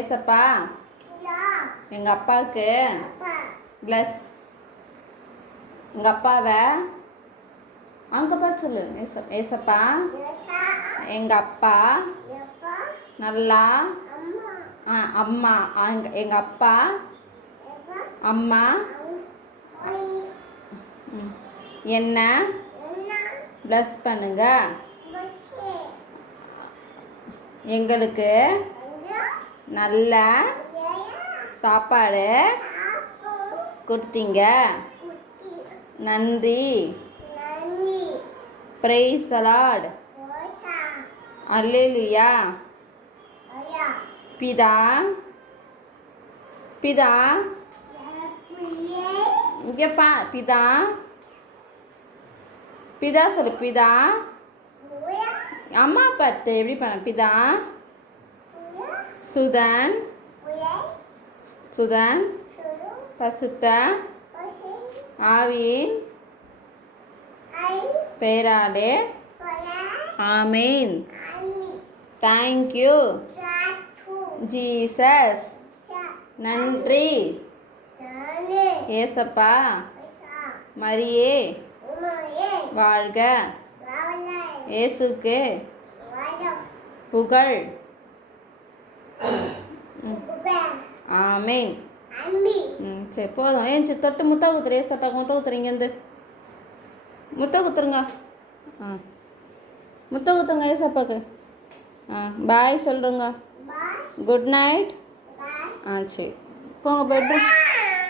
ஏசப்பா எங்கள் அப்பாவுக்கு ப்ளஸ். எங்கள் அப்பாவை அங்கே பார்த்து சொல்லு ஏச ஏசப்பா எங்கள் அப்பா நல்லா. ஆ அம்மா அங்க எங்கள் அப்பா அம்மா. என்ன? ப்ளஸ் பண்ணுங்க. எங்களுக்கு நல்ல சாப்பாடு கொடுத்தீங்க. நன்றி. பிரைஸ் அலாட் அல்லேலியா பிதா. பிதா. இங்கே பா பிதா. பிதா சொல்லு பிதா. அம்மா பார்த்து எப்படி பண்ண பிதா? சுதன் சுதன் பசுத்த ஆவியின் பெயராலே ஆமீன் தேங்க்யூ ஜீசஸ் நன்றி ஏசப்பா மரியே வாழ்க இயேசுக்கு புகழ் ஆமீன் ம் சரி போதும். ஏன் சரி தொட்டு முத்தா குத்துரு ஏசப்பாக்கு முத்த குத்துரு இங்கேருந்து முத்த குத்துருங்க ஆ. முத்த குத்துங்க ஏசப்பாக்கு. ஆ பாய் சொல்கிறோங்க குட் நைட். ஆ சரி. போங்க பெட்ரூம்